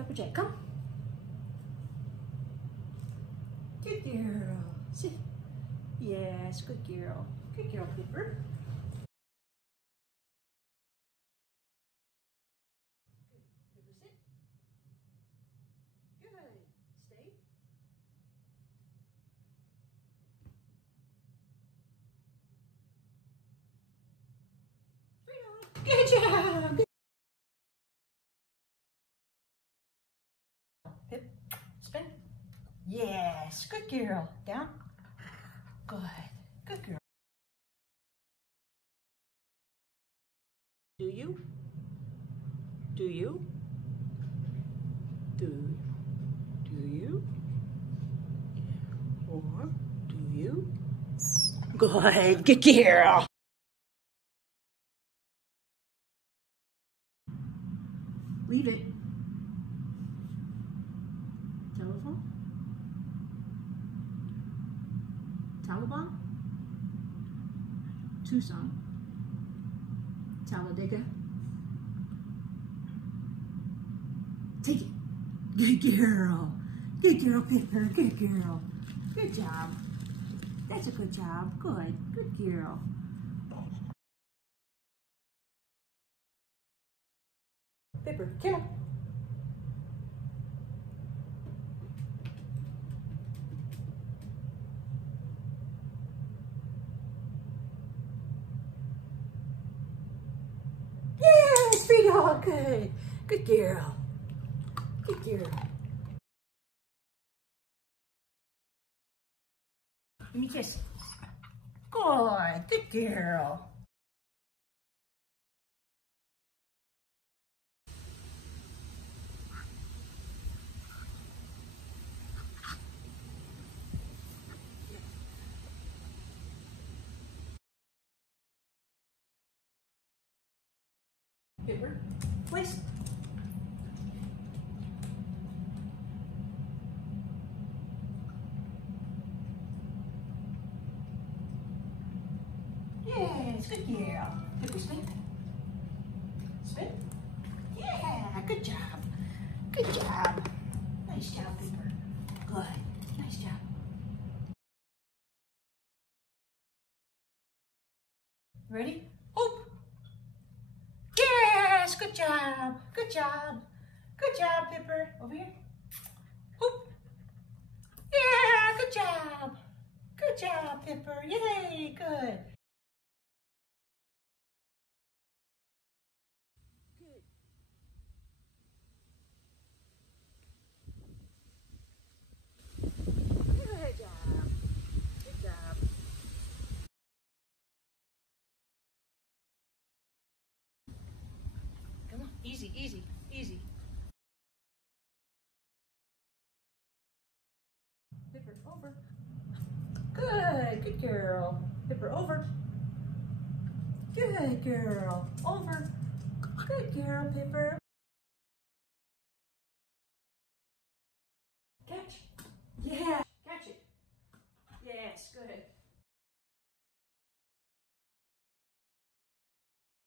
Pepper Jack, come. Good girl. Sit. Yes, good girl. Good girl, Pepper. Pepper, sit. Good. Stay. Good job. Pip, spin. Yes, good girl. Down. Good. Good girl. Do you? Do you? Do you? Or do you? Good. Good girl. Leave it. Telephone? Taliban? Tucson? Talladega? Take it. Good girl. Good girl, Pepper. Good girl. Good job. That's a good job. Good. Good girl. Pepper, come on. Yes, sweetheart. Good. Good girl. Good girl. Let me kiss. Good. Good girl. Pepper, please. Yes, good girl. Pepper, spin. Spin. Yeah, good job. Good job. Nice job, Pepper. Good. Nice job. Ready? Hope. Yes, good job. Good job. Good job, Pepper. Over here. Hope. Yeah, good job. Good job, Pepper. Yay, good. Good. Good job. Good job. Come on, easy, easy, easy. Pepper, over. Good, good girl. Pepper, over. Good girl. Over. Good girl, Pepper.